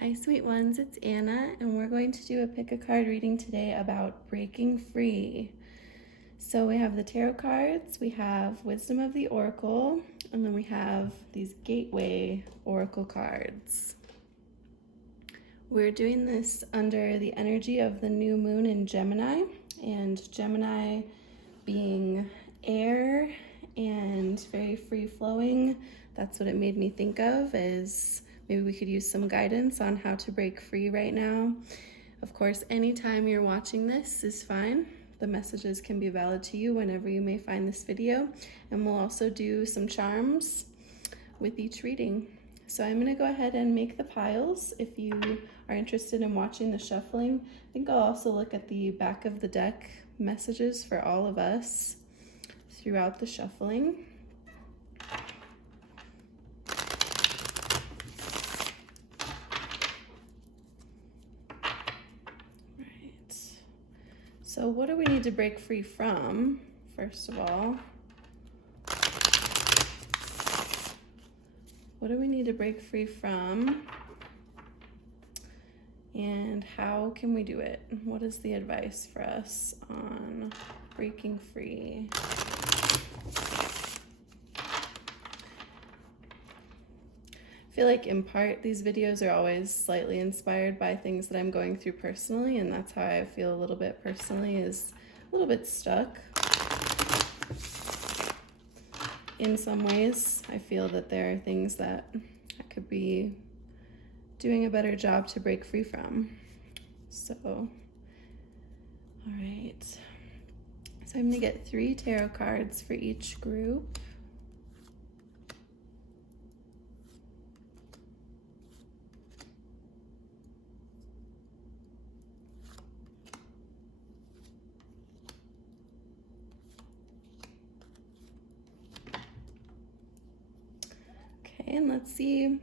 Hi sweet ones, it's Anna and we're going to do a pick a card reading today about breaking free. So we have the tarot cards, we have Wisdom of the Oracle, and then we have these Gateway Oracle cards. We're doing this under the energy of the new moon in Gemini, and Gemini being air and very free-flowing. That's what it made me think of, is maybe we could use some guidance on how to break free right now. Of course, anytime you're watching this is fine. The messages can be valid to you whenever you may find this video. And we'll also do some charms with each reading. So I'm gonna go ahead and make the piles. If you are interested in watching the shuffling, I think I'll also look at the back of the deck messages for all of us throughout the shuffling. So what do we need to break free from, first of all? What do we need to break free from? And how can we do it? What is the advice for us on breaking free? I feel like in part these videos are always slightly inspired by things that I'm going through personally, and that's how I feel a little bit personally, is a little bit stuck. In some ways, I feel that there are things that I could be doing a better job to break free from. So, all right. So I'm gonna get 3 tarot cards for each group. And let's see.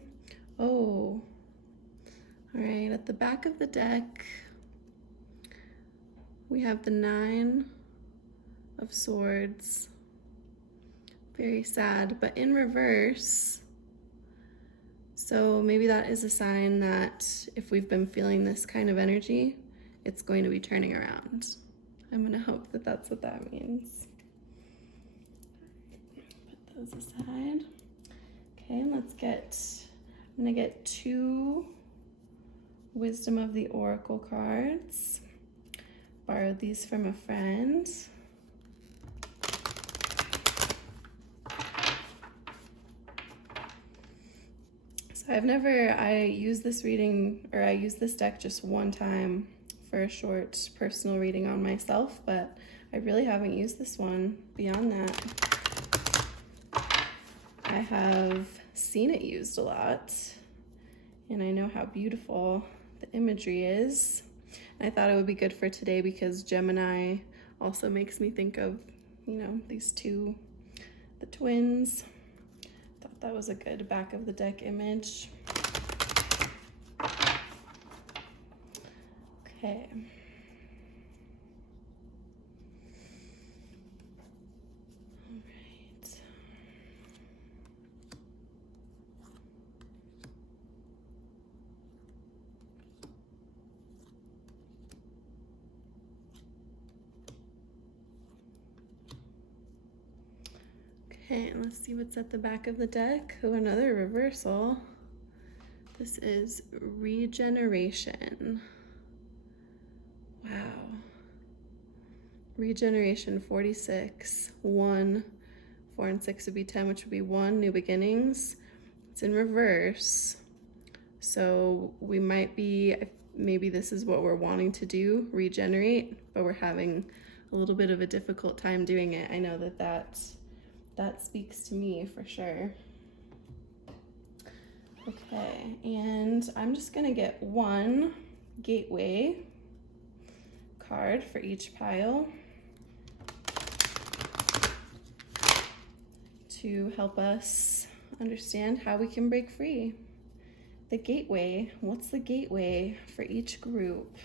Oh, all right, at the back of the deck, we have the 9 of Swords. Very sad, but in reverse. So maybe that is a sign that if we've been feeling this kind of energy, it's going to be turning around. I'm gonna hope that that's what that means. Put those aside. Okay, I'm gonna get 2 Wisdom of the Oracle cards. Borrowed these from a friend. So I used this reading, or I used this deck just one time for a short personal reading on myself, but I really haven't used this one beyond that. I have seen it used a lot, and I know how beautiful the imagery is. And I thought it would be good for today because Gemini also makes me think of, these two, the twins. Thought that was a good back of the deck image. Okay. Okay, and let's see what's at the back of the deck. Oh, another reversal. This is regeneration. Wow. Regeneration 46. 1, 4 and 6 would be 10, which would be 1, new beginnings. It's in reverse. So we might be, maybe this is what we're wanting to do, regenerate, but we're having a little bit of a difficult time doing it. I know that speaks to me for sure. Okay, and I'm just gonna get 1 Gateway card for each pile to help us understand how we can break free. The gateway, what's the gateway for each group?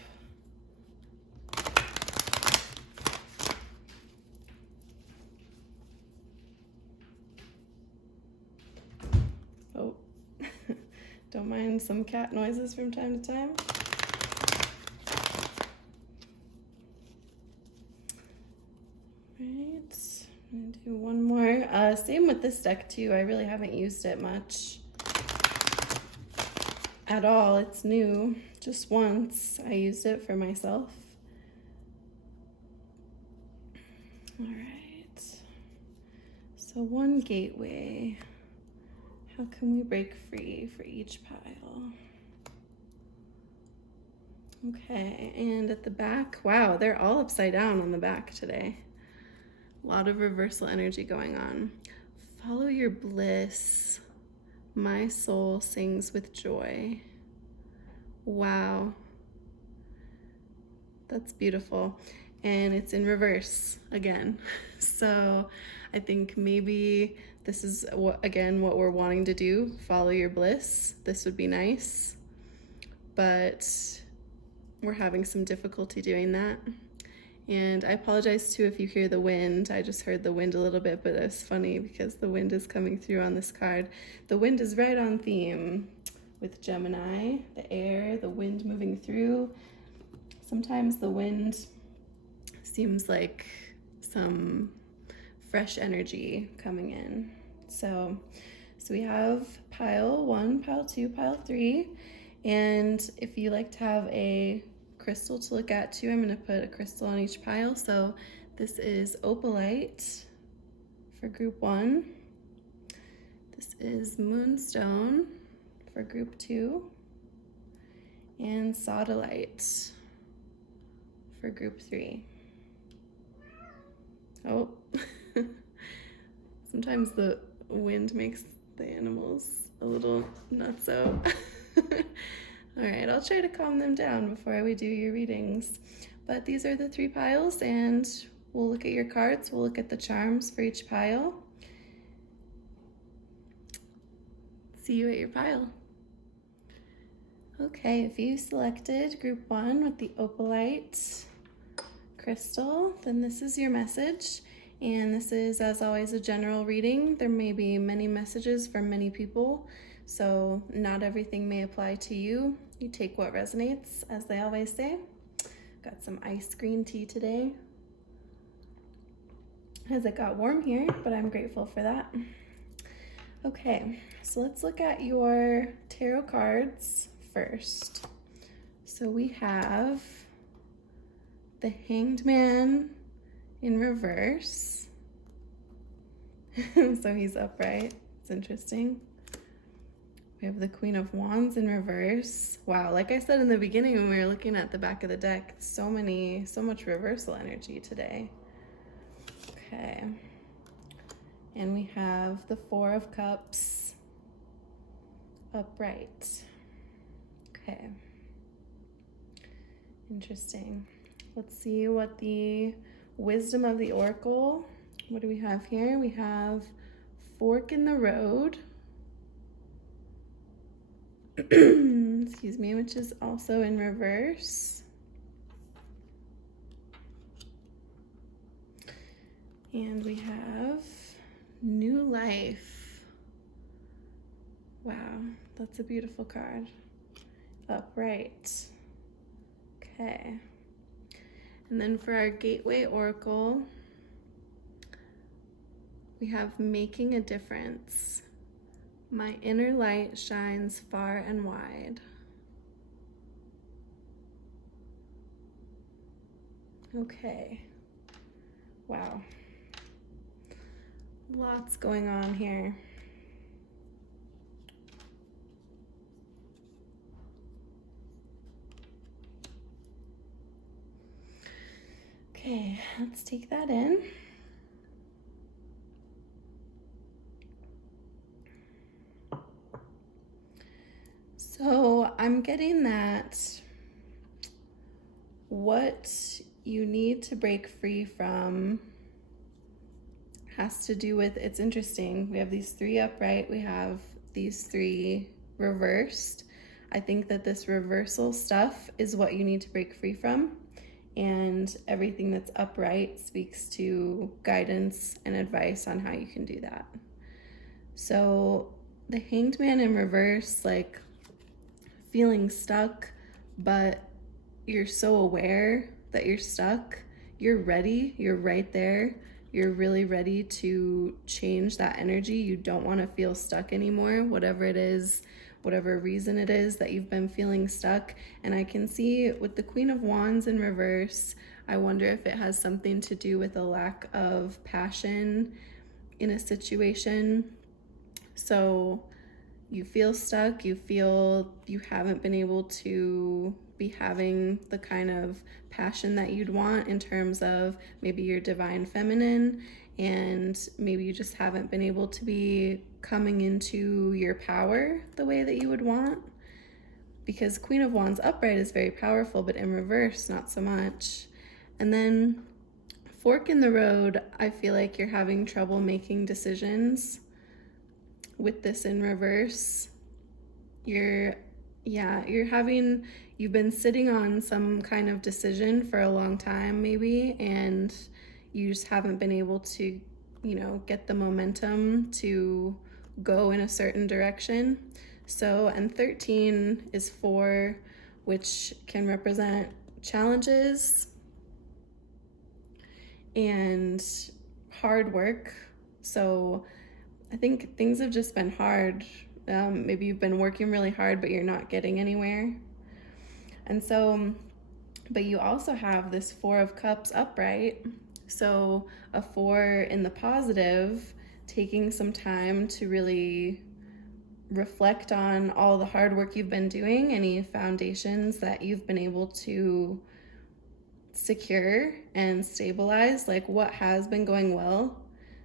Oh, Don't mind some cat noises from time to time. Right, I'm gonna do one more. Same with this deck too. I really haven't used it much at all. It's new. Just once I used it for myself. All right. So one gateway. How can we break free for each pile? Okay, and at the back, wow, they're all upside down on the back today. A lot of reversal energy going on. Follow your bliss. My soul sings with joy. Wow. That's beautiful. And it's in reverse again. So I think maybe this is what we're wanting to do. Follow your bliss. This would be nice. But we're having some difficulty doing that. And I apologize too if you hear the wind. I just heard the wind a little bit, but it's funny because the wind is coming through on this card. The wind is right on theme with Gemini, the air, the wind moving through. Sometimes the wind seems like some fresh energy coming in. So we have pile 1, pile 2, pile 3. And if you like to have a crystal to look at too, I'm going to put a crystal on each pile. So this is opalite for group 1. This is moonstone for group 2. And sodalite for group 3. Oh, sometimes the wind makes the animals a little nutso. All right, I'll try to calm them down before we do your readings. But these are the 3 piles, and we'll look at your cards. We'll look at the charms for each pile. See you at your pile. Okay, if you selected group 1 with the opalite crystal, then this is your message. And this is, as always, a general reading. There may be many messages from many people, so not everything may apply to you. You take what resonates, as they always say. Got some iced green tea today, as it got warm here, but I'm grateful for that. Okay, so let's look at your tarot cards first. So we have the Hanged Man in reverse. So he's upright. It's interesting. We have the Queen of Wands in reverse. Wow, like I said in the beginning when we were looking at the back of the deck, so much reversal energy today. Okay. And we have the Four of Cups upright. Okay. Interesting. Let's see what the wisdom of the oracle, what do we have here? We have fork in the road. Excuse me, which is also in reverse. And we have new life. Wow, that's a beautiful card. Upright. Okay. And then for our gateway oracle, we have making a difference. My inner light shines far and wide. Okay. Wow. Lots going on here. Okay, let's take that in. So I'm getting that what you need to break free from has to do with, it's interesting. We have these 3 upright, we have these 3 reversed. I think that this reversal stuff is what you need to break free from. And everything that's upright speaks to guidance and advice on how you can do that. So the Hanged Man in reverse, like, feeling stuck, but you're so aware that you're stuck, you're ready, you're right there. You're really ready to change that energy. You don't want to feel stuck anymore, whatever it is, whatever reason it is that you've been feeling stuck. And I can see with the Queen of Wands in reverse, I wonder if it has something to do with a lack of passion in a situation. So you feel stuck, you feel you haven't been able to be having the kind of passion that you'd want in terms of maybe your divine feminine, and maybe you just haven't been able to be coming into your power the way that you would want, because Queen of Wands upright is very powerful, but in reverse, not so much. And then fork in the road, I feel like you're having trouble making decisions with this in reverse. You've been sitting on some kind of decision for a long time maybe, and you just haven't been able to, get the momentum to go in a certain direction. So, and 13 is 4, which can represent challenges and hard work. So I think things have just been hard. Maybe you've been working really hard, but you're not getting anywhere. And so, but you also have this 4 of Cups upright. So a 4 in the positive, taking some time to really reflect on all the hard work you've been doing, any foundations that you've been able to secure and stabilize, like what has been going well.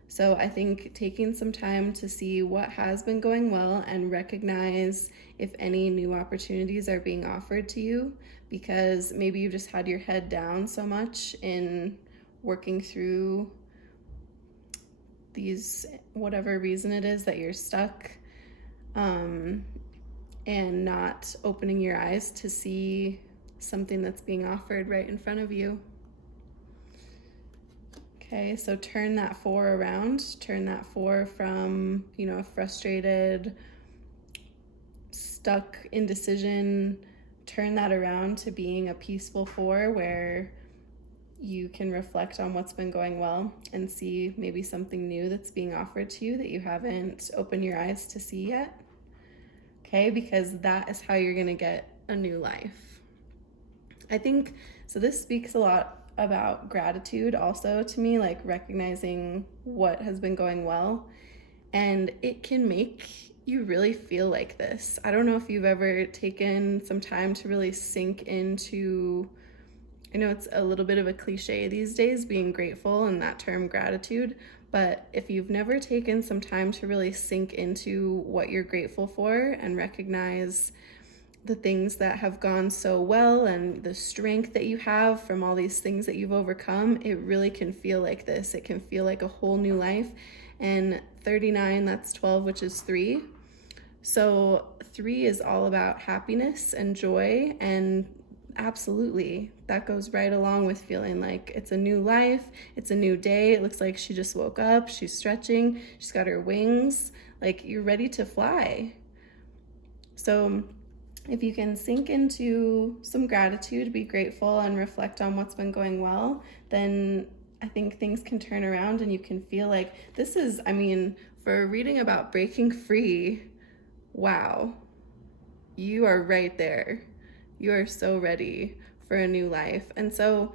So I think taking some time to see what has been going well and recognize if any new opportunities are being offered to you, because maybe you just had your head down so much in working through these, whatever reason it is that you're stuck, and not opening your eyes to see something that's being offered right in front of you. Okay, so turn that 4 around. Turn that 4 from, a frustrated, stuck indecision, turn that around to being a peaceful 4 where you can reflect on what's been going well and see maybe something new that's being offered to you that you haven't opened your eyes to see yet. Okay, because that is how you're going to get a new life. I think, so this speaks a lot about gratitude also to me, like recognizing what has been going well, and it can make you really feel like this. I don't know if you've ever taken some time to really sink into, I know it's a little bit of a cliche these days, being grateful and that term gratitude, but if you've never taken some time to really sink into what you're grateful for and recognize the things that have gone so well and the strength that you have from all these things that you've overcome, it really can feel like this. It can feel like a whole new life. And 39, that's 12, which is 3. So 3 is all about happiness and joy, and absolutely, that goes right along with feeling like it's a new life, it's a new day. It looks like she just woke up, she's stretching, she's got her wings, like you're ready to fly. So if you can sink into some gratitude, be grateful, and reflect on what's been going well, then I think things can turn around and you can feel like this is, for reading about breaking free, wow, you are right there. You are so ready for a new life. And so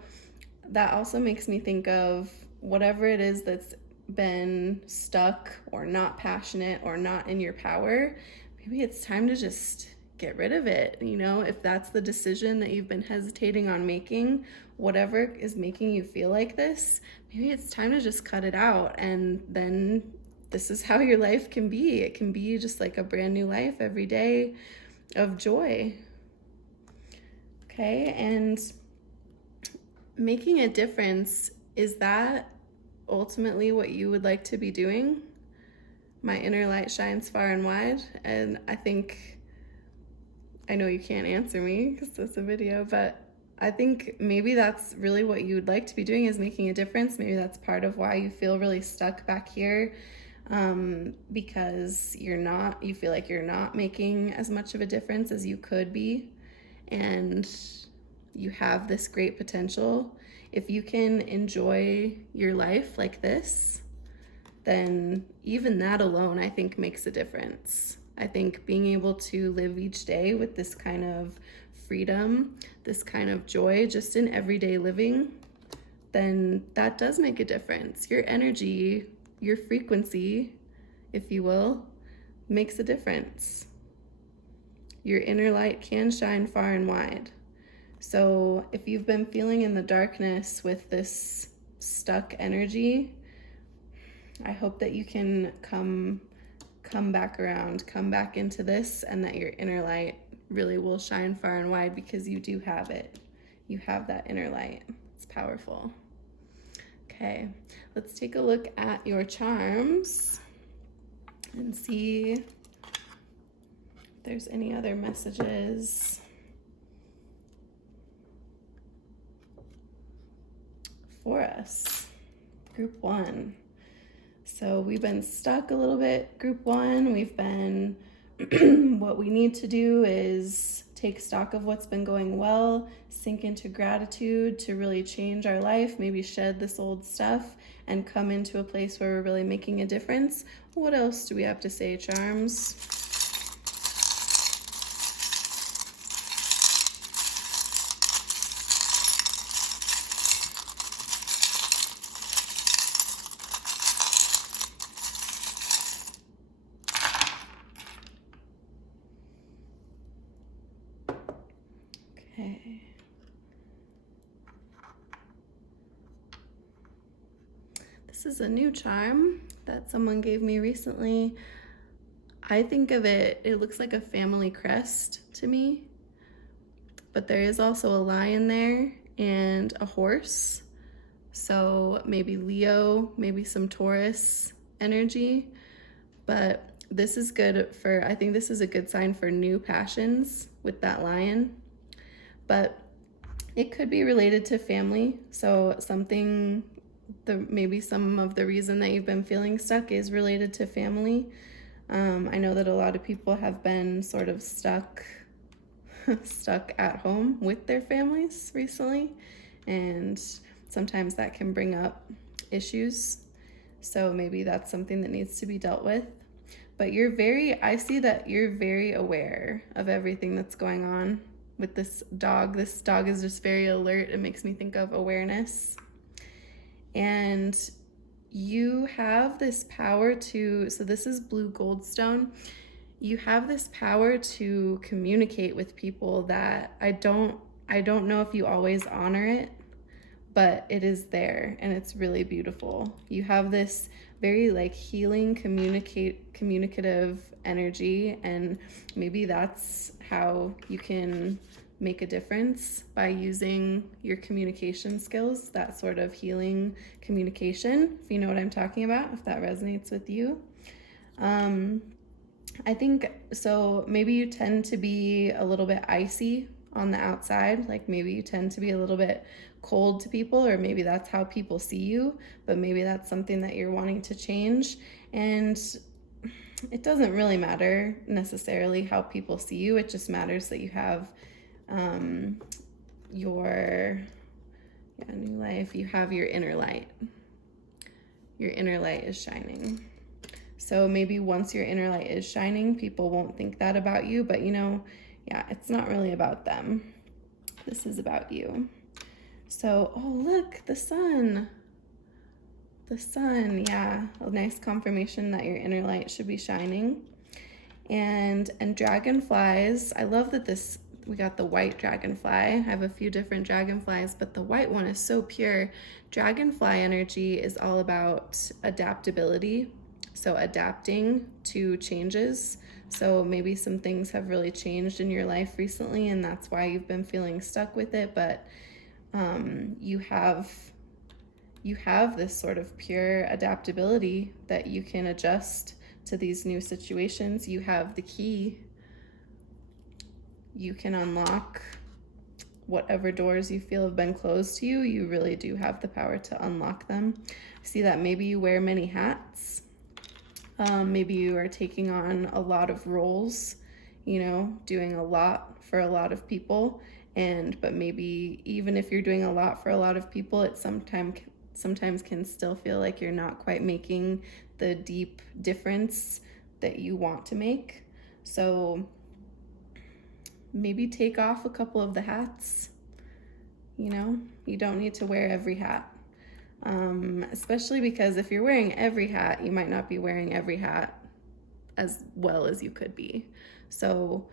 that also makes me think of whatever it is that's been stuck or not passionate or not in your power, maybe it's time to just get rid of it. If that's the decision that you've been hesitating on making, whatever is making you feel like this, maybe it's time to just cut it out. And then this is how your life can be. It can be just like a brand new life every day of joy. Okay, and making a difference, is that ultimately what you would like to be doing? My inner light shines far and wide, and I know you can't answer me because it's a video, but I think maybe that's really what you would like to be doing, is making a difference. Maybe that's part of why you feel really stuck back here. because you feel like you're not making as much of a difference as you could be, and you have this great potential. If you can enjoy your life like this, then even that alone, I think, makes a difference. I think being able to live each day with this kind of freedom, this kind of joy just in everyday living, then that does make a difference. Your energy, your frequency, if you will, makes a difference. Your inner light can shine far and wide. So if you've been feeling in the darkness with this stuck energy, I hope that you can come back around, come back into this, and that your inner light really will shine far and wide, because you do have it. You have that inner light. It's powerful. Okay, let's take a look at your charms and see if there's any other messages for us. Group 1. So we've been stuck a little bit, Group 1. We've been, what we need to do is take stock of what's been going well, sink into gratitude to really change our life, maybe shed this old stuff and come into a place where we're really making a difference. What else do we have to say, charms? Okay. This is a new charm that someone gave me recently. I think of it looks like a family crest to me, but there is also a lion there and a horse. So maybe Leo, maybe some Taurus energy, but this is good for, I think this is a good sign for new passions with that lion. But it could be related to family. So maybe some of the reason that you've been feeling stuck is related to family. I know that a lot of people have been sort of stuck at home with their families recently, and sometimes that can bring up issues. So maybe that's something that needs to be dealt with. But I see that you're very aware of everything that's going on with this dog. This dog is just very alert. It makes me think of awareness. And you have this power so this is blue goldstone. You have this power to communicate with people that I don't know if you always honor it, but it is there, and it's really beautiful. You have this very healing, communicative energy, and maybe that's how you can make a difference, by using your communication skills, that sort of healing communication, if you know what I'm talking about, if that resonates with you. I think so. Maybe you tend to be a little bit icy on the outside, maybe you tend to be a little bit cold to people, or maybe that's how people see you, but maybe that's something that you're wanting to change. And it doesn't really matter necessarily how people see you. It just matters that you have your new life. You have your inner light. Your inner light is shining. So maybe once your inner light is shining, people won't think that about you, but it's not really about them. This is about you. So, oh look, the sun. The sun, yeah, a nice confirmation that your inner light should be shining. And dragonflies, I love that we got the white dragonfly. I have a few different dragonflies, but the white one is so pure. Dragonfly energy is all about adaptability. So adapting to changes. So maybe some things have really changed in your life recently, and that's why you've been feeling stuck with it. But you have this sort of pure adaptability that you can adjust to these new situations. You have the key. You can unlock whatever doors you feel have been closed to you. You really do have the power to unlock them. See that maybe you wear many hats. Maybe you are taking on a lot of roles, doing a lot for a lot of people. But maybe even if you're doing a lot for a lot of people, it sometimes can still feel like you're not quite making the deep difference that you want to make. So maybe take off a couple of the hats. You don't need to wear every hat. Especially because if you're wearing every hat, you might not be wearing every hat as well as you could be. So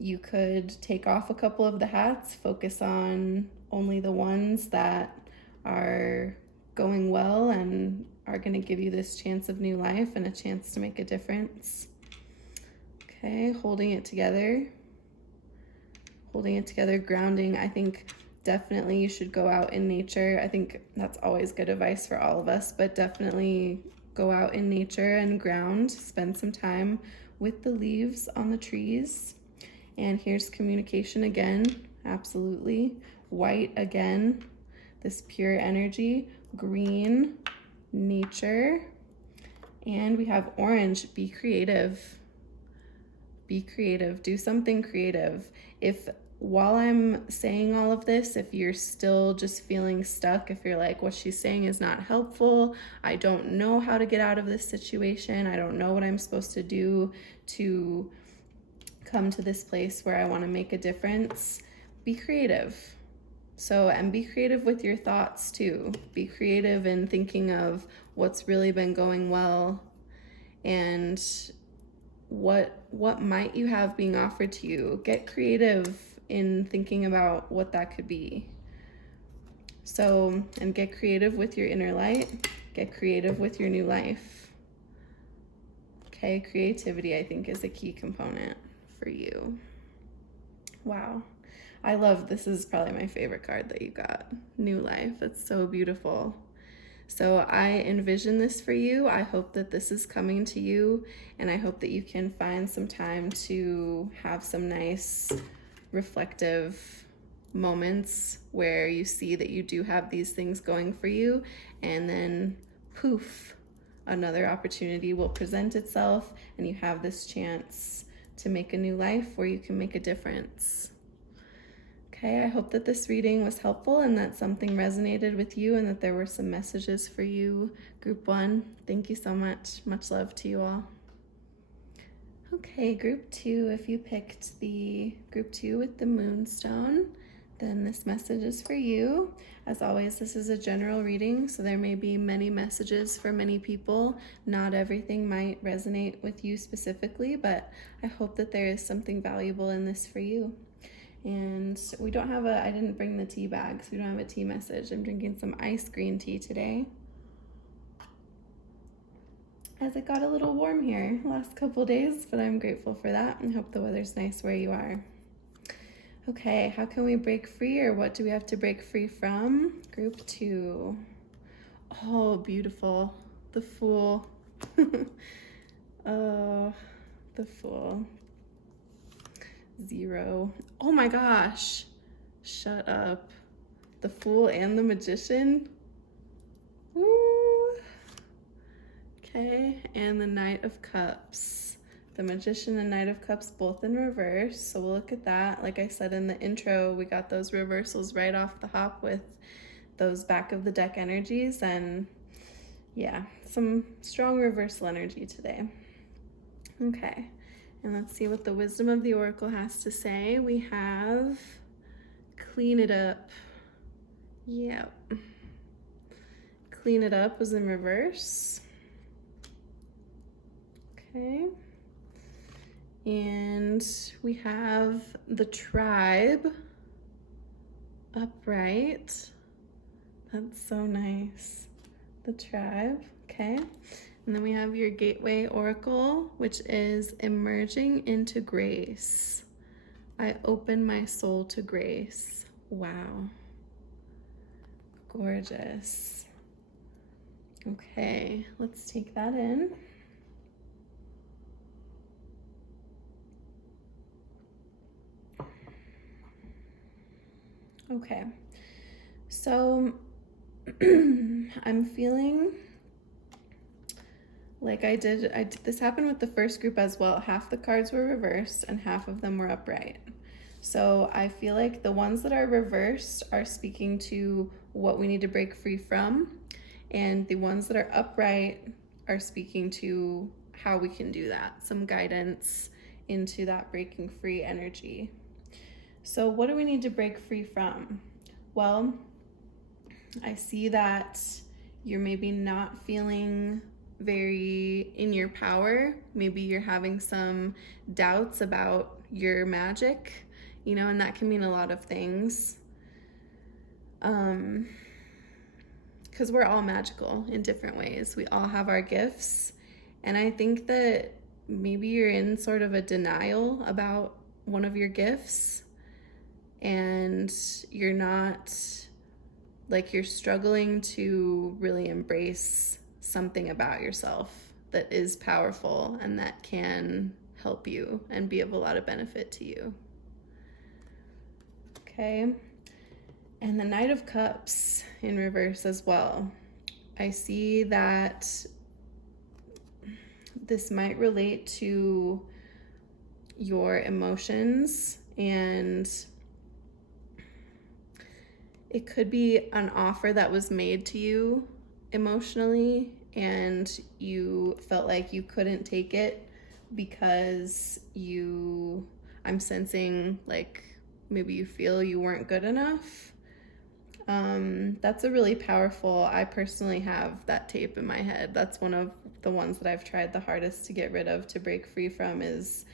you could take off a couple of the hats, focus on only the ones that are going well and are going to give you this chance of new life and a chance to make a difference. Okay, holding it together, grounding. I think definitely you should go out in nature. I think that's always good advice for all of us, but definitely go out in nature and ground, spend some time with the leaves on the trees. And here's communication again, absolutely. White again, this pure energy. Green, nature. And we have orange, be creative. Be creative, do something creative. If while I'm saying all of this, if you're still just feeling stuck, if you're like, what she's saying is not helpful, I don't know how to get out of this situation, I don't know what I'm supposed to do to come to this place where I want to make a difference, be creative. And be creative with your thoughts too. Be creative in thinking of what's really been going well and what might you have being offered to you. Get creative in thinking about what that could be. And get creative with your inner light. Get creative with your new life. Okay, creativity I think is a key component for you. Wow. I love, this is probably my favorite card that you got. New life. It's so beautiful. So I envision this for you. I hope that this is coming to you, and I hope that you can find some time to have some nice reflective moments where you see that you do have these things going for you, and then poof, another opportunity will present itself and you have this chance to make a new life where you can make a difference. Okay, I hope that this reading was helpful and that something resonated with you and that there were some messages for you, Group 1. Thank you so much. Much love to you all. Okay, Group 2, if you picked the Group 2 with the Moonstone, then this message is for you. As always, this is a general reading, so there may be many messages for many people. Not everything might resonate with you specifically, but I hope that there is something valuable in this for you. And we don't have I didn't bring the tea bag, so we don't have a tea message. I'm drinking some iced green tea today, as it got a little warm here last couple days, but I'm grateful for that and hope the weather's nice where you are. Okay, how can we break free, or what do we have to break free from? Group 2. Oh, beautiful. The Fool. Oh, the Fool. 0. Oh my gosh. Shut up. The Fool and the Magician. Woo. Okay, and the Knight of Cups. The Magician and Knight of Cups both in reverse, so we'll look at that. Like I said in the intro, we got those reversals right off the hop with those back of the deck energies, and yeah, some strong reversal energy today. Okay, and let's see what the Wisdom of the Oracle has to say. We have Clean It Up. Yep. Clean It Up was in reverse. Okay. And we have the Tribe upright. That's so nice. The Tribe, okay. And then we have your Gateway Oracle, which is emerging into grace. I open my soul to grace. Wow. Gorgeous. Okay, let's take that in. Okay, so I'm feeling like I did, this happened with the first group as well. Half the cards were reversed and half of them were upright. So I feel like the ones that are reversed are speaking to what we need to break free from, and the ones that are upright are speaking to how we can do that, some guidance into that breaking free energy. So what do we need to break free from? Well, I see that you're maybe not feeling very in your power. Maybe you're having some doubts about your magic, and that can mean a lot of things. Because we're all magical in different ways. We all have our gifts. And I think that maybe you're in sort of a denial about one of your gifts, and you're not, like, you're struggling to really embrace something about yourself that is powerful and that can help you and be of a lot of benefit to you. Okay. And the Knight of Cups in reverse as well. I see that this might relate to your emotions, and it could be an offer that was made to you emotionally and you felt like you couldn't take it because I'm sensing like maybe you feel you weren't good enough. That's a really powerful, I personally have that tape in my head. That's one of the ones that I've tried the hardest to get rid of, to break free from, is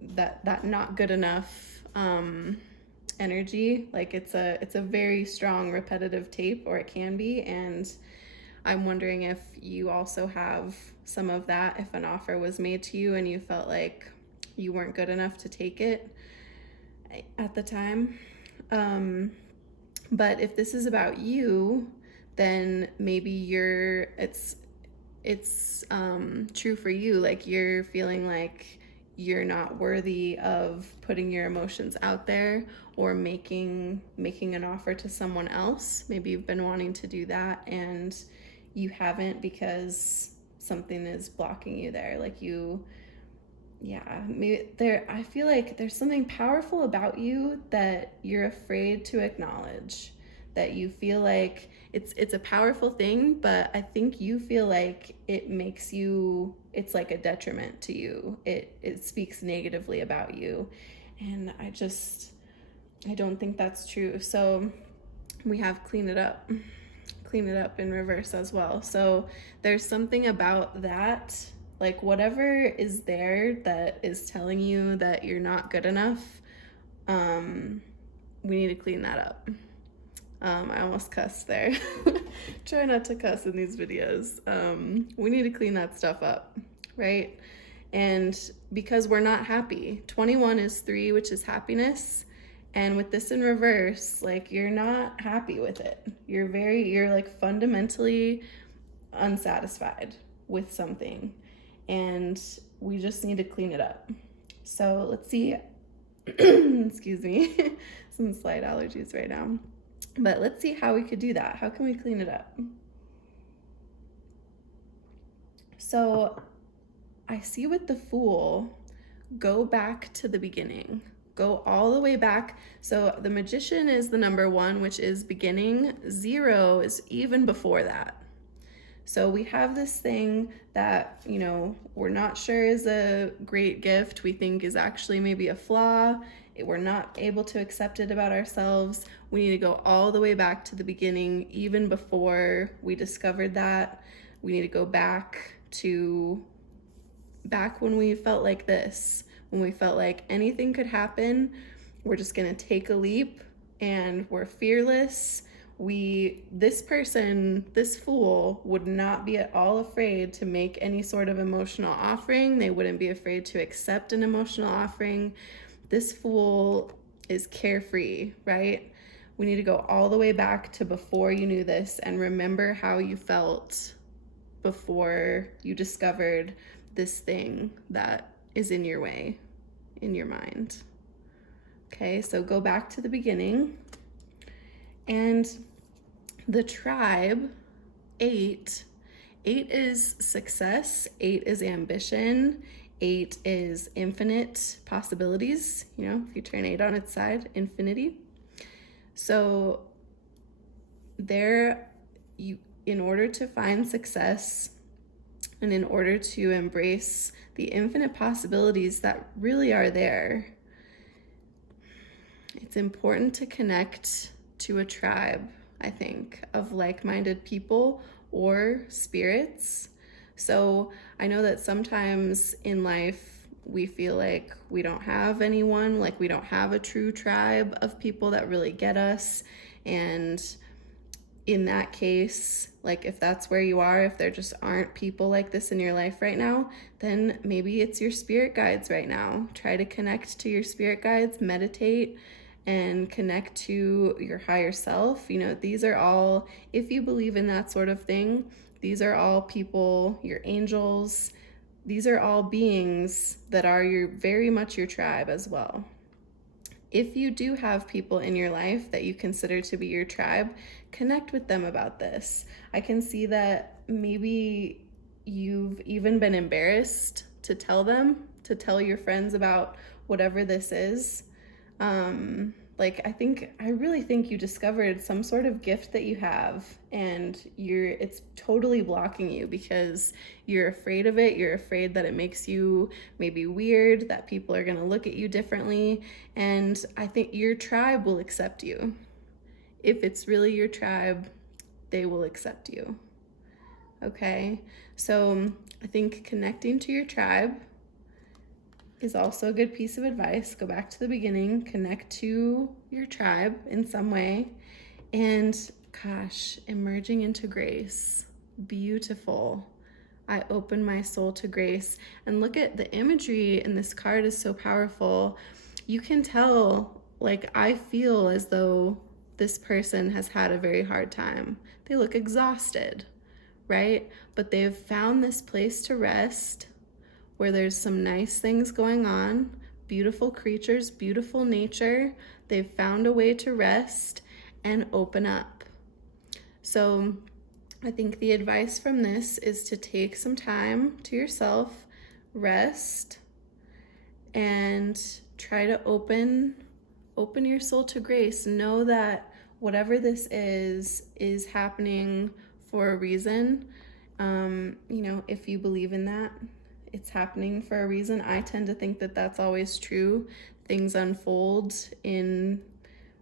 that not good enough energy. Like it's a very strong repetitive tape, or it can be, and I'm wondering if you also have some of that, if an offer was made to you and you felt like you weren't good enough to take it at the time. But if this is about you, then maybe it's true for you. Like you're feeling like you're not worthy of putting your emotions out there or making an offer to someone else. Maybe you've been wanting to do that and you haven't because something is blocking you there. Like I feel like there's something powerful about you that you're afraid to acknowledge, that you feel like it's a powerful thing, but I think you feel like it's like a detriment to you. It speaks negatively about you. And I don't think that's true. So we have clean it up in reverse as well. So there's something about that, like whatever is there that is telling you that you're not good enough, we need to clean that up. I almost cussed there. Try not to cuss in these videos. We need to clean that stuff up, right? And because we're not happy, 21 is 3, which is happiness. And with this in reverse, like you're not happy with it. You're like fundamentally unsatisfied with something. And we just need to clean it up. So let's see, excuse me, some slight allergies right now. But let's see how we could do that. How can we clean it up? So I see with the Fool, go back to the beginning. Go all the way back. So the Magician is the number 1, which is beginning. 0 is even before that. So we have this thing that, we're not sure is a great gift. We think is actually maybe a flaw. We're not able to accept it about ourselves. We need to go all the way back to the beginning, even before we discovered that. We need to go back when we felt like this, when we felt like anything could happen. We're just gonna take a leap and we're fearless. This Fool would not be at all afraid to make any sort of emotional offering. They wouldn't be afraid to accept an emotional offering. This Fool is carefree, right? We need to go all the way back to before you knew this and remember how you felt before you discovered this thing that is in your way, in your mind. Okay, so go back to the beginning. And the Tribe, 8, 8 is success, 8 is ambition, 8 is infinite possibilities. You know, if you turn 8 on its side, infinity. So in order to find success and in order to embrace the infinite possibilities that really are there, it's important to connect to a tribe, I think, of like-minded people or spirits. So I know that sometimes in life we feel like we don't have anyone, like we don't have a true tribe of people that really get us. And in that case, like if that's where you are, if there just aren't people like this in your life right now, then maybe it's your spirit guides right now. Try to connect to your spirit guides, meditate, and connect to your higher self. You know, these are all, if you believe in that sort of thing, these are all people, your angels, these are all beings that are very much your tribe as well. If you do have people in your life that you consider to be your tribe, connect with them about this. I can see that maybe you've even been embarrassed to tell tell your friends about whatever this is. I really think you discovered some sort of gift that you have, and it's totally blocking you because you're afraid of it. You're afraid that it makes you maybe weird, that people are going to look at you differently. And I think your tribe will accept you. If it's really your tribe, they will accept you. Okay? So I think connecting to your tribe is also a good piece of advice. Go back to the beginning, connect to your tribe in some way, and gosh, emerging into grace. Beautiful. I open my soul to grace. And look at the imagery in this card is so powerful. You can tell, like, I feel as though this person has had a very hard time. They look exhausted, right? But they've found this place to rest where there's some nice things going on, beautiful creatures, beautiful nature. They've found a way to rest and open up. So I think the advice from this is to take some time to yourself, rest, and try to open your soul to grace. Know that whatever this is happening for a reason. If you believe in that, it's happening for a reason. I tend to think that that's always true. Things unfold in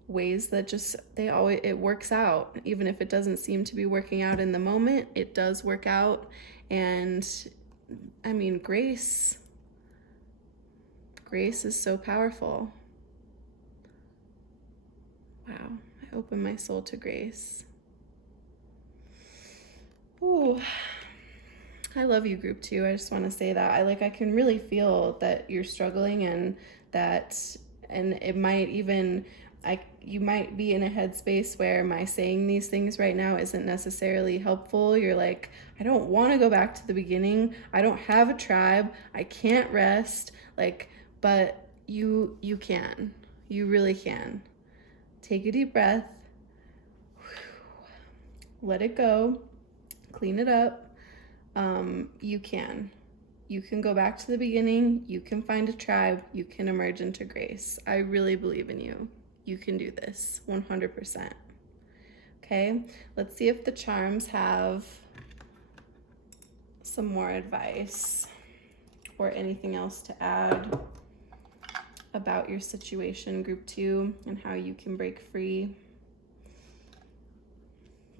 ways that it works out. Even if it doesn't seem to be working out in the moment, it does work out. And I mean, grace is so powerful. Wow, I open my soul to grace. Ooh. I love you, group 2. I just want to say that I can really feel that you're struggling, and it might even, you might be in a headspace where my saying these things right now isn't necessarily helpful. You're like, I don't want to go back to the beginning. I don't have a tribe. I can't rest. But you can. You really can. Take a deep breath. Let it go. Clean it up. You can go back to the beginning. You can find a tribe. You can emerge into grace. I really believe in you. You can do this 100%. Okay, let's see if the charms have some more advice or anything else to add about your situation, group 2, and how you can break free.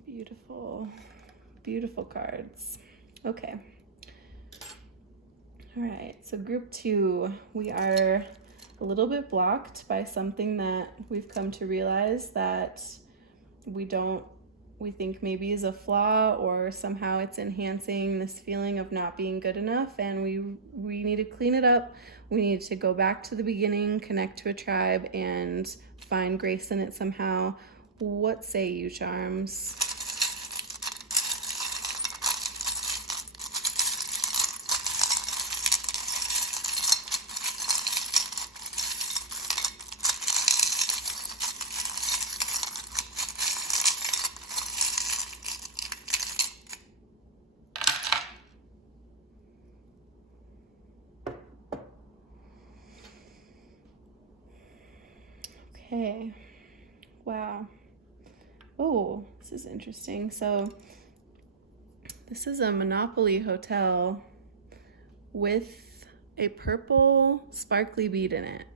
Beautiful, beautiful cards. Okay. All right, so group 2, we are a little bit blocked by something that we've come to realize that we think maybe is a flaw, or somehow it's enhancing this feeling of not being good enough, and we need to clean it up. We need to go back to the beginning, connect to a tribe, and find grace in it somehow. What say you, charms? Okay. Wow. Oh, this is interesting. So this is a Monopoly hotel with a purple sparkly bead in it.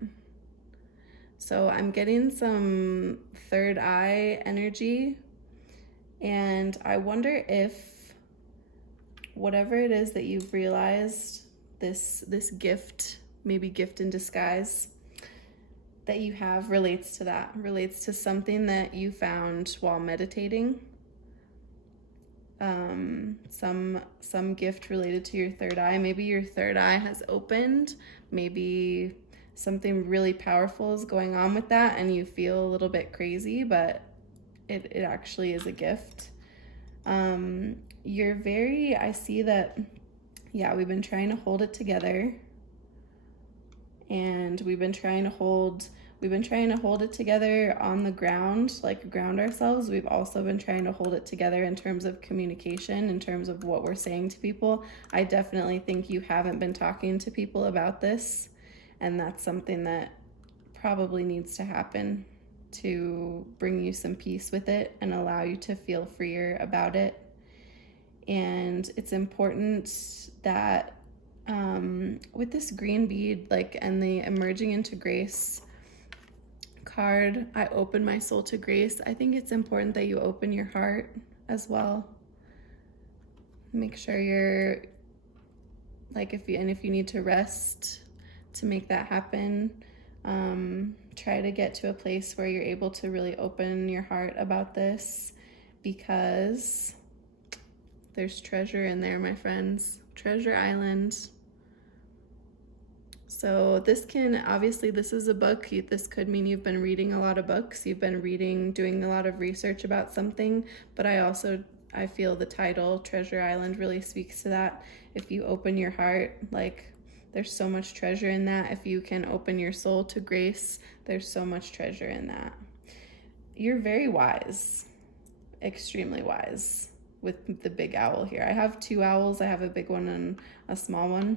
So I'm getting some third eye energy, and I wonder if whatever it is that you've realized, this gift, maybe gift in disguise, that you have relates to something that you found while meditating. Some gift related to your third eye. Maybe your third eye has opened. Maybe something really powerful is going on with that and you feel a little bit crazy, but it actually is a gift. I see that, yeah, we've been trying to hold it together, and we've been trying to hold it together on the ground, like ground ourselves. We've also been trying to hold it together in terms of communication, in terms of what we're saying to people. I definitely think you haven't been talking to people about this, and that's something that probably needs to happen to bring you some peace with it and allow you to feel freer about it. And it's important that with this green bead, like, and the emerging into grace card, I open my soul to grace. I think it's important that you open your heart as well. Make sure you're like, if you need to rest to make that happen, try to get to a place where you're able to really open your heart about this, because there's treasure in there, my friends. Treasure Island. So this is a book. This could mean you've been reading a lot of books. You've been doing a lot of research about something, but I feel the title, Treasure Island, really speaks to that. If you open your heart, like, there's so much treasure in that. If you can open your soul to grace, there's so much treasure in that. You're very wise, extremely wise, with the big owl here. I have two owls. I have a big one and a small one,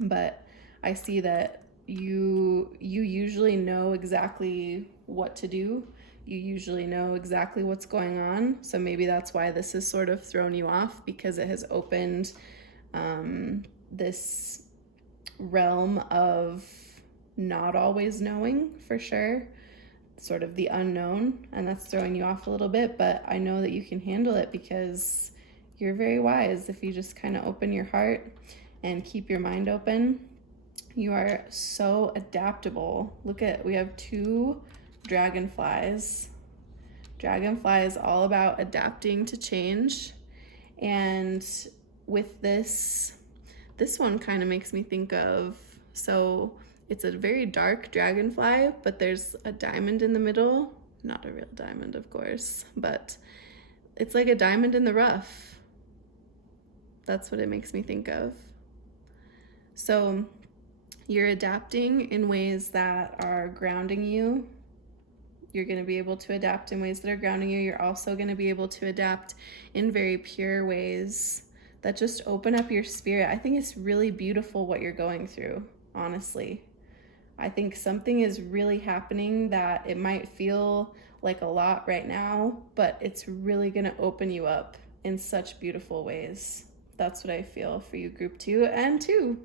but I see that you usually know exactly what to do. You usually know exactly what's going on. So maybe that's why this has sort of thrown you off, because it has opened this realm of not always knowing for sure, sort of the unknown, and that's throwing you off a little bit. But I know that you can handle it, because you're very wise. If you just kind of open your heart and keep your mind open, you are so adaptable. We have two dragonflies. Dragonfly is all about adapting to change. And with this one kind of makes me think of, so it's a very dark dragonfly, but there's a diamond in the middle. Not a real diamond, of course, but it's like a diamond in the rough. That's what it makes me think of. So you're adapting in ways that are grounding you. You're going to be able to adapt in ways that are grounding you. You're also going to be able to adapt in very pure ways that just open up your spirit. I think it's really beautiful what you're going through, honestly. I think something is really happening that it might feel like a lot right now, but it's really going to open you up in such beautiful ways. That's what I feel for you, group 2 and 2.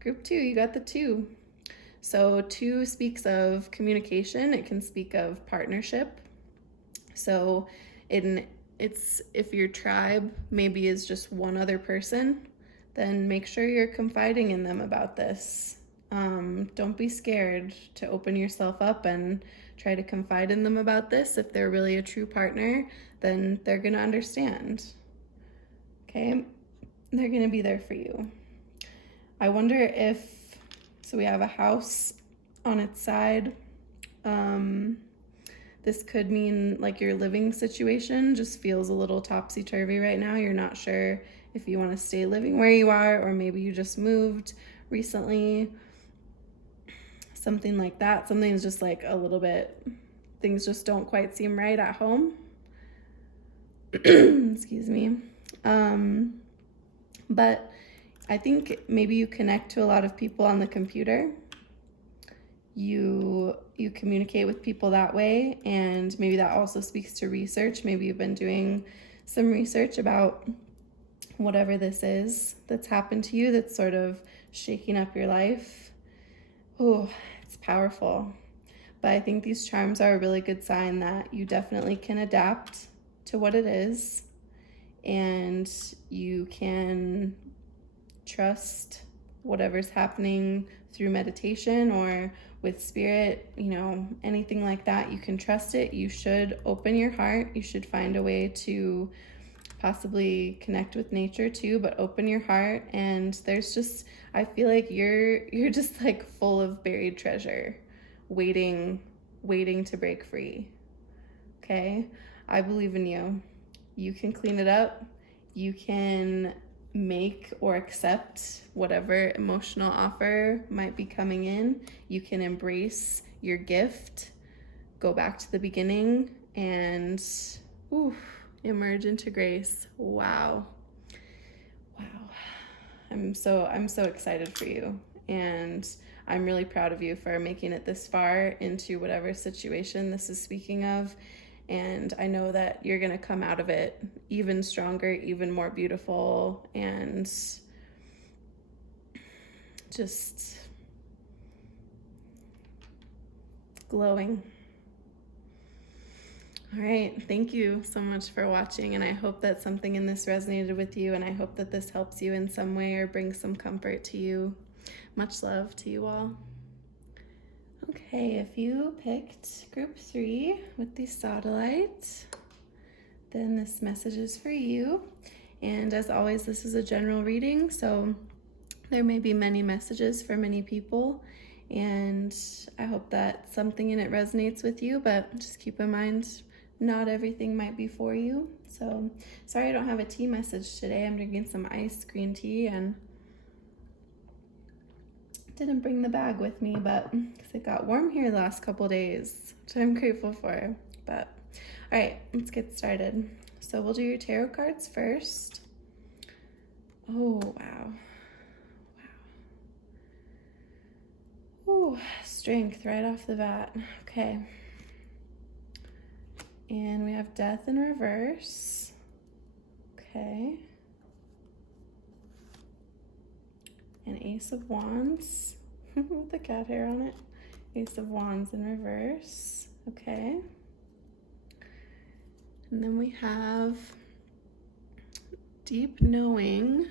Group 2, you got the 2. So 2 speaks of communication. It can speak of partnership. So if your tribe maybe is just one other person, then make sure you're confiding in them about this. Don't be scared to open yourself up and try to confide in them about this. If they're really a true partner, then they're going to understand. Okay? They're going to be there for you. I wonder so we have a house on its side. This could mean like your living situation just feels a little topsy-turvy right now. You're not sure if you want to stay living where you are, or maybe you just moved recently. Something like that. Something's just like a little bit, things just don't quite seem right at home. Excuse me. But I think maybe you connect to a lot of people on the computer. you communicate with people that way, and maybe that also speaks to research. Maybe you've been doing some research about whatever this is that's happened to you that's sort of shaking up your life. Oh, it's powerful. But I think these charms are a really good sign that you definitely can adapt to what it is, and you can trust whatever's happening through meditation or with spirit, anything like that. You can trust it. You should open your heart. You should find a way to possibly connect with nature too, but open your heart. And there's just, I feel like you're just like full of buried treasure, waiting to break free. Okay? I believe in you. You can clean it up. You can make or accept whatever emotional offer might be coming in. You can embrace your gift, go back to the beginning, and emerge into grace. Wow. I'm so excited for you, and I'm really proud of you for making it this far into whatever situation this is speaking of. And I know that you're going to come out of it even stronger, even more beautiful, and just glowing. All right, thank you so much for watching, and I hope that something in this resonated with you, and I hope that this helps you in some way or brings some comfort to you. Much love to you all. Okay, if you picked group 3 with the sodalite, then this message is for you. And as always, this is a general reading, so there may be many messages for many people, and I hope that something in it resonates with you, but just keep in mind, not everything might be for you. So sorry I don't have a tea message today. I'm drinking some iced green tea and didn't bring the bag with me, but because it got warm here the last couple days, which I'm grateful for. But all right, let's get started. So we'll do your tarot cards first. Oh, wow. Ooh, strength right off the bat. Okay. And we have death in reverse. Okay. An ace of wands with the cat hair on it. Ace of wands in reverse. Okay. And then we have deep knowing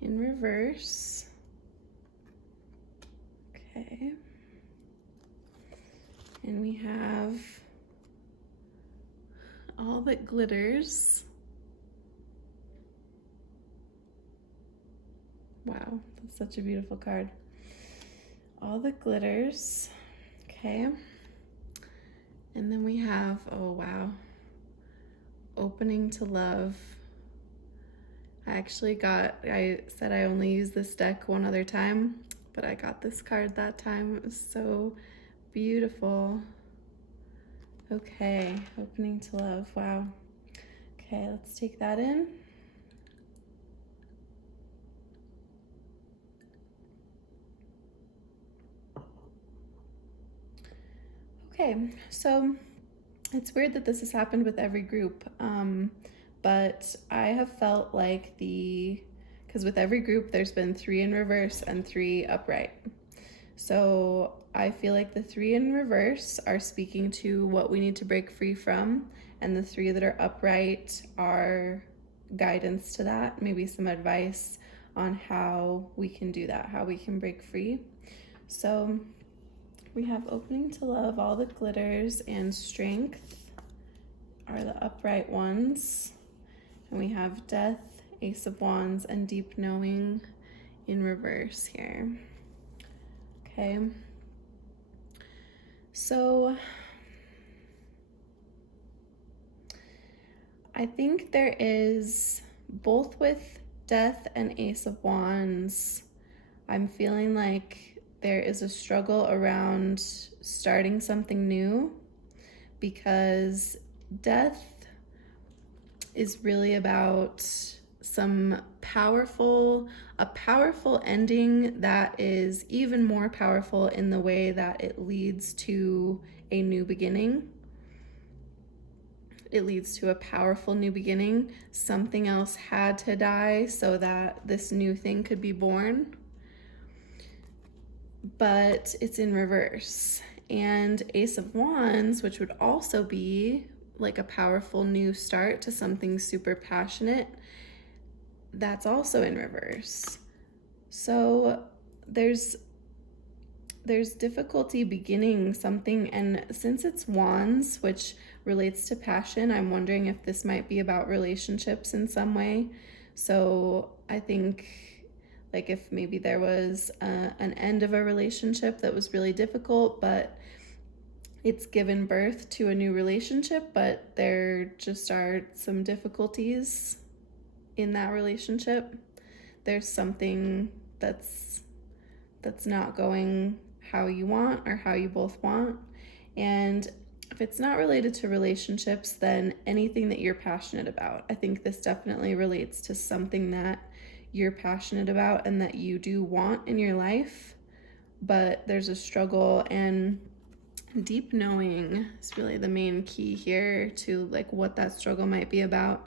in reverse. Okay. And we have all that glitters. Wow, that's such a beautiful card. All that glitters. Okay. And then we have, oh wow, opening to love. I said I only use this deck one other time, but I got this card that time. It was so beautiful. Okay, opening to love. Wow. Okay, let's take that in. Okay, so it's weird that this has happened with every group, but I have felt like because with every group there's been 3 in reverse and 3 upright. So I feel like the 3 in reverse are speaking to what we need to break free from, and the 3 that are upright are guidance to that, maybe some advice on how we can do that, how we can break free. So we have opening to love, all that glitters, and strength are the upright ones. And we have death, ace of wands, and deep knowing in reverse here. Okay. So I think there is, both with death and ace of wands, I'm feeling like there is a struggle around starting something new, because death is really about a powerful ending that is even more powerful in the way that it leads to a new beginning. It leads to a powerful new beginning. Something else had to die so that this new thing could be born. But it's in reverse. And Ace of Wands, which would also be like a powerful new start to something super passionate, that's also in reverse. So there's difficulty beginning something, and since it's wands, which relates to passion, I'm wondering if this might be about relationships in some way. So I think like if maybe there was an end of a relationship that was really difficult, but it's given birth to a new relationship, but there just are some difficulties in that relationship. There's something that's not going how you want or how you both want. And if it's not related to relationships, then anything that you're passionate about. I think this definitely relates to something that you're passionate about and that you do want in your life, but there's a struggle, and deep knowing is really the main key here to like what that struggle might be about.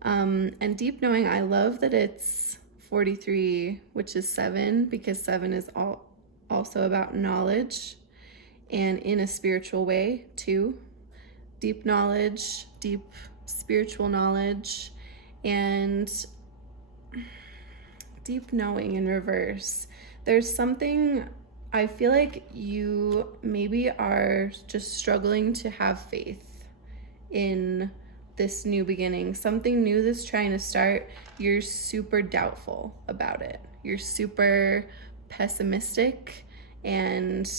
And deep knowing, I love that it's 43, which is 7, because 7 is also about knowledge, and in a spiritual way too. Deep knowledge, deep spiritual knowledge, and deep knowing in reverse. There's something, I feel like you maybe are just struggling to have faith in this new beginning, something new that's trying to start. You're super doubtful about it. You're super pessimistic, and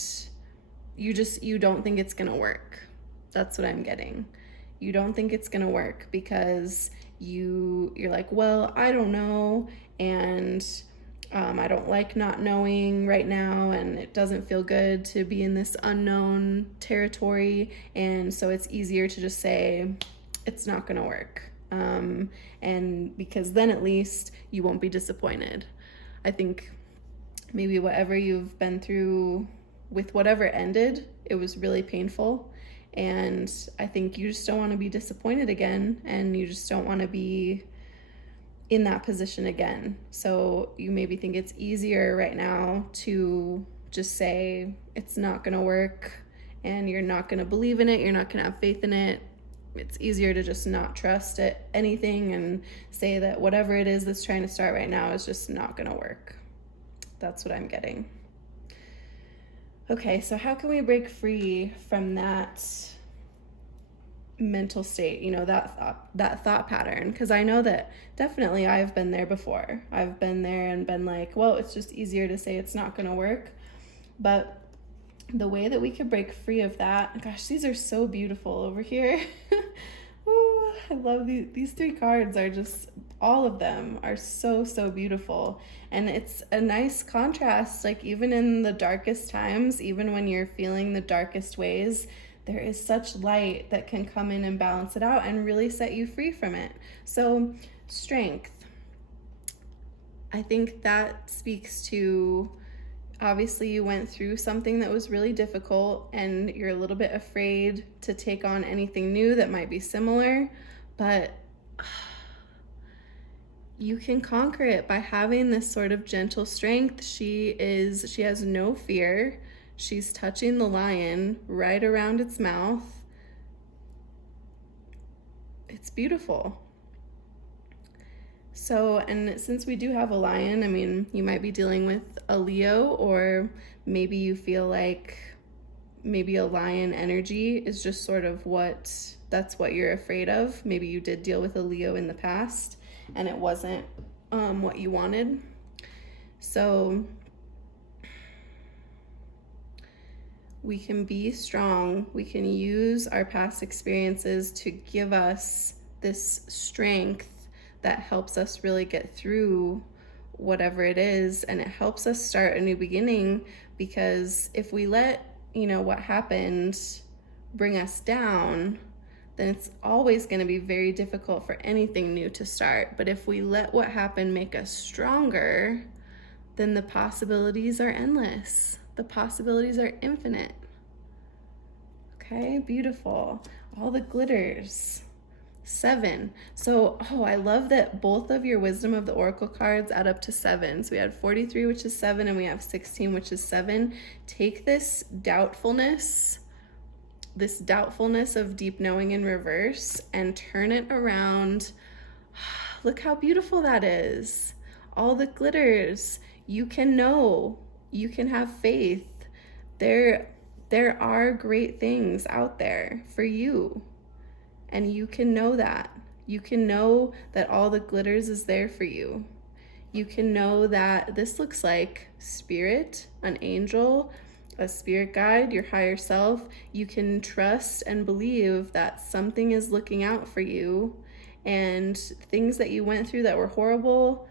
you don't think it's gonna work. That's what I'm getting. You don't think it's gonna work because you're like, well, I don't know, and I don't like not knowing right now, and it doesn't feel good to be in this unknown territory, and so it's easier to just say it's not gonna work, and because then at least you won't be disappointed. I think maybe whatever you've been through with whatever ended, it was really painful, and I think you just don't want to be disappointed again, and you just don't want to be in that position again. So you maybe think it's easier right now to just say it's not gonna work, and you're not gonna believe in it, you're not gonna have faith in it. It's easier to just not trust anything and say that whatever it is that's trying to start right now is just not gonna work. That's what I'm getting. Okay, so how can we break free from that mental state, that thought pattern? Because I know that definitely I've been there before. I've been there and been like, well, it's just easier to say it's not gonna work. But the way that we could break free of that, gosh, these are so beautiful over here. Ooh, I love these 3 cards. Are just, all of them are so beautiful, and it's a nice contrast. Like even in the darkest times, even when you're feeling the darkest ways, there is such light that can come in and balance it out and really set you free from it. So strength, I think that speaks to, obviously you went through something that was really difficult and you're a little bit afraid to take on anything new that might be similar, but you can conquer it by having this sort of gentle strength. She has no fear. She's touching the lion right around its mouth. It's beautiful. So, and since we do have a lion, I mean, you might be dealing with a Leo, or maybe you feel like maybe a lion energy is just sort of that's what you're afraid of. Maybe you did deal with a Leo in the past and it wasn't what you wanted. So we can be strong. We can use our past experiences to give us this strength that helps us really get through whatever it is, and it helps us start a new beginning. Because if we let what happened bring us down, then it's always going to be very difficult for anything new to start. But if we let what happened make us stronger, then the possibilities are endless. The possibilities are infinite. Okay, beautiful. All the glitters. 7. So, I love that both of your Wisdom of the Oracle cards add up to 7. So we had 43, which is 7, and we have 16, which is 7. Take this doubtfulness of deep knowing in reverse and turn it around. Look how beautiful that is. All the glitters. You can know. You can have faith. There are great things out there for you. And you can know that. You can know that all the glitters is there for you. You can know that this looks like spirit, an angel, a spirit guide, your higher self. You can trust and believe that something is looking out for you, and things that you went through that were horrible,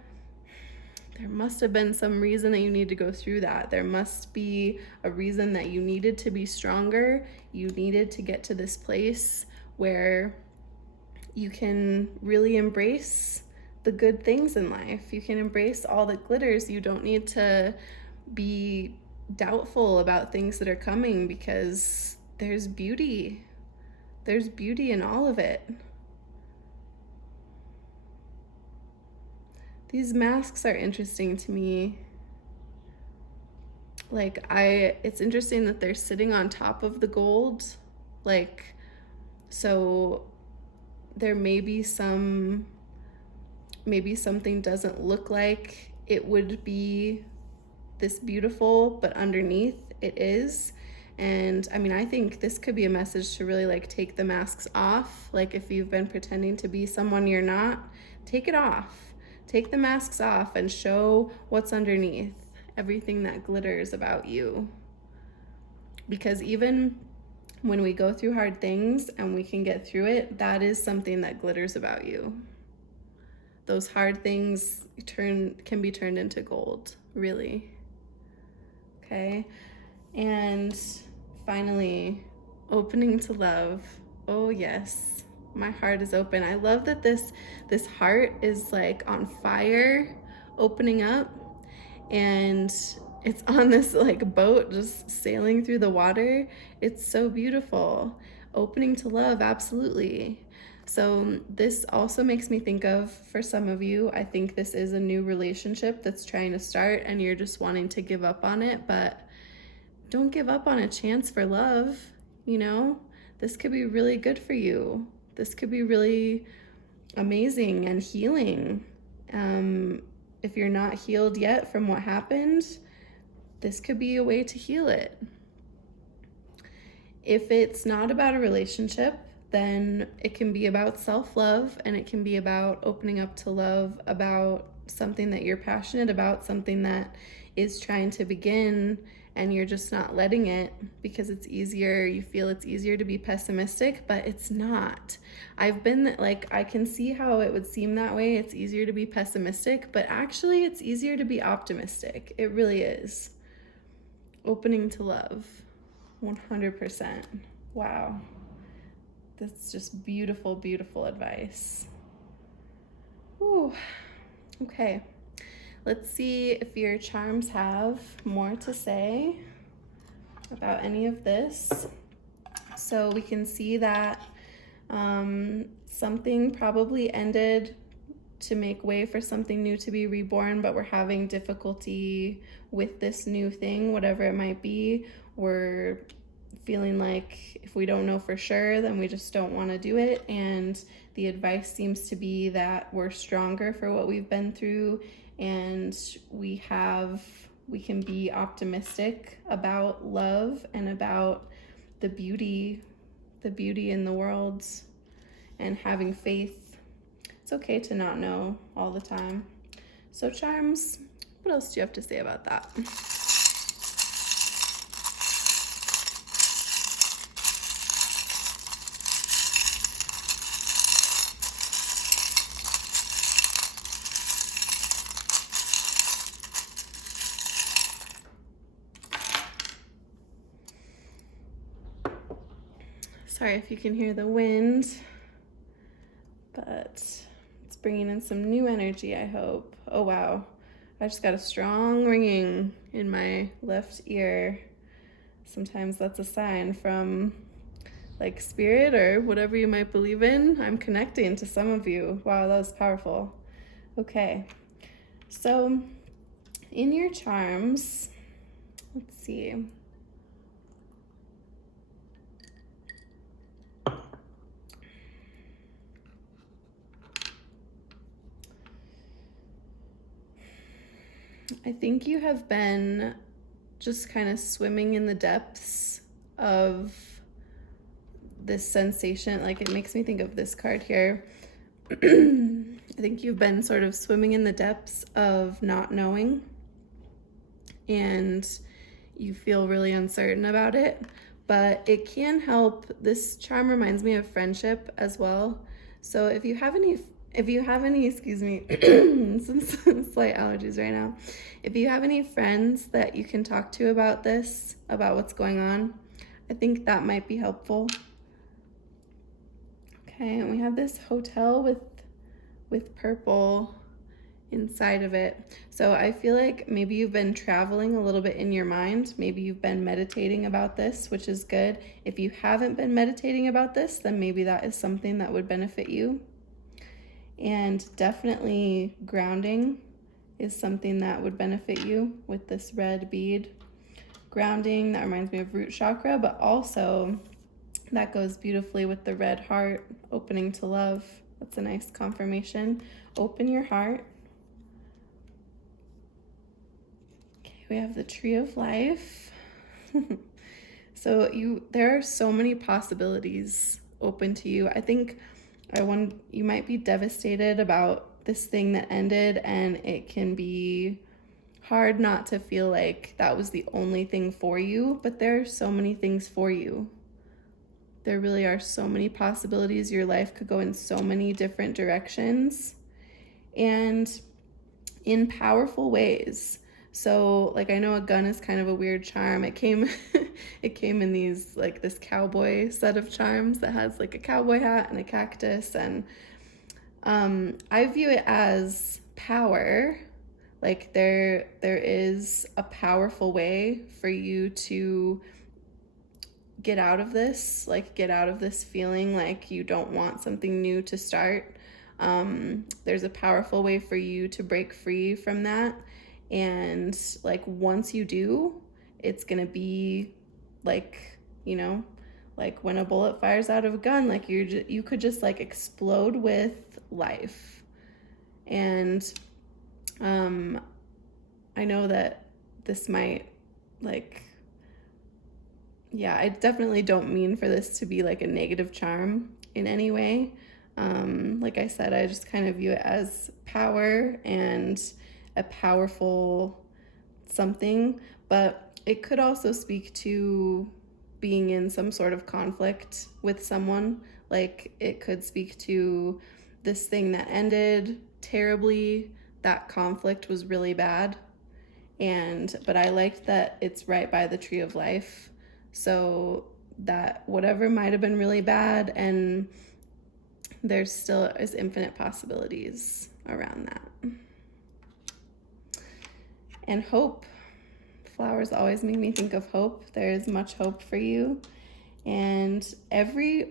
there must have been some reason that you need to go through that. There must be a reason that you needed to be stronger. You needed to get to this place where you can really embrace the good things in life. You can embrace all the glitters. You don't need to be doubtful about things that are coming, because there's beauty. There's beauty in all of it. These masks are interesting to me. It's interesting that they're sitting on top of the gold. So there maybe something doesn't look like it would be this beautiful, but underneath it is. And I think this could be a message to really take the masks off. If you've been pretending to be someone you're not, take it off. Take the masks off and show what's underneath, everything that glitters about you. Because even when we go through hard things and we can get through it, that is something that glitters about you. Those hard things can be turned into gold, really. Okay? And finally, opening to love. Oh yes, my heart is open. I love that this heart is on fire, opening up, and it's on this boat just sailing through the water. It's so beautiful. Opening to love, absolutely. So this also makes me think of, for some of you, I think this is a new relationship that's trying to start and you're just wanting to give up on it, but don't give up on a chance for love. This could be really good for you. This could be really amazing and healing. If you're not healed yet from what happened, this could be a way to heal it. If it's not about a relationship, then it can be about self-love, and it can be about opening up to love about something that you're passionate about, something that is trying to begin, and you're just not letting it because it's easier. You feel it's easier to be pessimistic, but it's not. I've been I can see how it would seem that way. It's easier to be pessimistic, but actually it's easier to be optimistic. It really is. Opening to love, 100%. Wow. That's just beautiful, beautiful advice. Ooh, okay. Let's see if your charms have more to say about any of this. So we can see that something probably ended to make way for something new to be reborn, but we're having difficulty with this new thing, whatever it might be. We're feeling like if we don't know for sure, then we just don't want to do it. And the advice seems to be that we're stronger for what we've been through, and we can be optimistic about love and about the beauty in the world, and having faith. It's okay to not know all the time. So charms, what else do you have to say about that? Sorry if you can hear the wind, but it's bringing in some new energy, I hope. Oh wow, I just got a strong ringing in my left ear. Sometimes that's a sign from like spirit or whatever you might believe in. I'm connecting to some of you. Wow, that was powerful. Okay, so in your charms, let's see. I think you have been just kind of swimming in the depths of this sensation. Like, it makes me think of this card here. I think you've been sort of swimming in the depths of not knowing, and you feel really uncertain about it, but it can help. This charm reminds me of friendship as well. So if you have any, excuse me, some slight allergies right now. If you have any friends that you can talk to about this, about what's going on, I think that might be helpful. Okay, and we have this hotel with purple inside of it. So I feel like maybe you've been traveling a little bit in your mind. Maybe you've been meditating about this, which is good. If you haven't been meditating about this, then maybe that is something that would benefit you. And definitely grounding is something that would benefit you with this red bead. Grounding, that reminds me of root chakra, but also that goes beautifully with the red heart, opening to love. That's a nice confirmation. Open your heart. Okay, we have the tree of life. So there are so many possibilities open to you. I think you might be devastated about this thing that ended, and it can be hard not to feel like that was the only thing for you, but there are so many things for you. There really are so many possibilities. Your life could go in so many different directions and in powerful ways. So like, I know a gun is kind of a weird charm. It came in these, like, this cowboy set of charms that has like a cowboy hat and a cactus, and I view it as power. Like, there is a powerful way for you to get out of this, like get out of this feeling like you don't want something new to start. There's a powerful way for you to break free from that. And like, once you do, it's gonna be like, you know, like when a bullet fires out of a gun, like you could just like explode with life. And I know that this might, like, yeah, I definitely don't mean for this to be like a negative charm in any way. Like I said, I just kind of view it as power and a powerful something, but it could also speak to being in some sort of conflict with someone. Like, it could speak to this thing that ended terribly. That conflict was really bad. But I liked that it's right by the tree of life. So that whatever might have been really bad, and there still is infinite possibilities around that. And hope. Flowers always make me think of hope. There is much hope for you. And every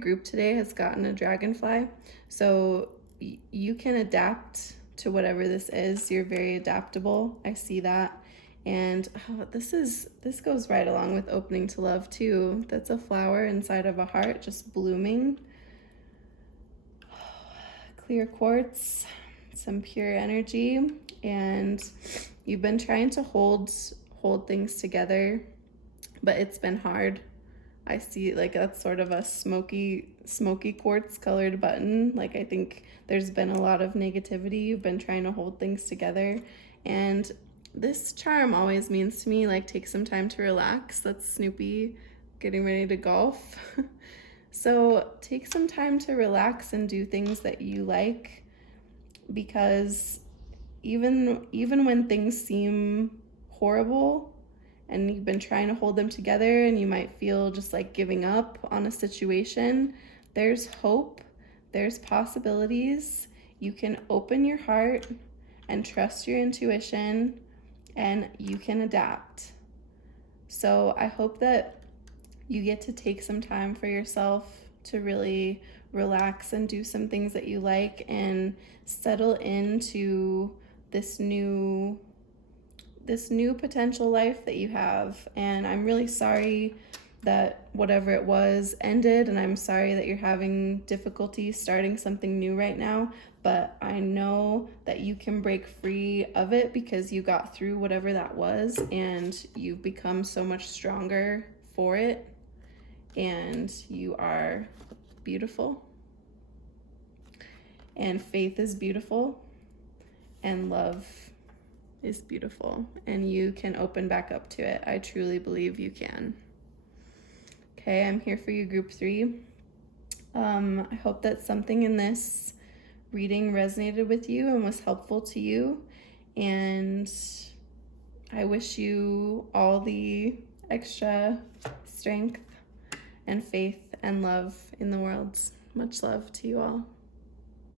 group today has gotten a dragonfly. So you can adapt to whatever this is. You're very adaptable. I see that. And this goes right along with opening to love too. That's a flower inside of a heart just blooming. Clear quartz, some pure energy, and you've been trying to hold things together, but it's been hard. I see, like, that's sort of a smoky quartz colored button. Like, I think there's been a lot of negativity. You've been trying to hold things together, and this charm always means to me, like, take some time to relax. That's Snoopy getting ready to golf. So take some time to relax and do things that you like, because even when things seem horrible and you've been trying to hold them together and you might feel just like giving up on a situation, there's hope, there's possibilities. You can open your heart and trust your intuition, and you can adapt. So I hope that you get to take some time for yourself to really relax and do some things that you like and settle into this new potential life that you have. And I'm really sorry that whatever it was ended, and I'm sorry that you're having difficulty starting something new right now, but I know that you can break free of it because you got through whatever that was and you've become so much stronger for it, and you are beautiful, and faith is beautiful, and love is beautiful, and you can open back up to it. I truly believe you can. Okay, I'm here for you, group 3. I hope that something in this reading resonated with you and was helpful to you, and I wish you all the extra strength and faith and love in the world. Much love to you all.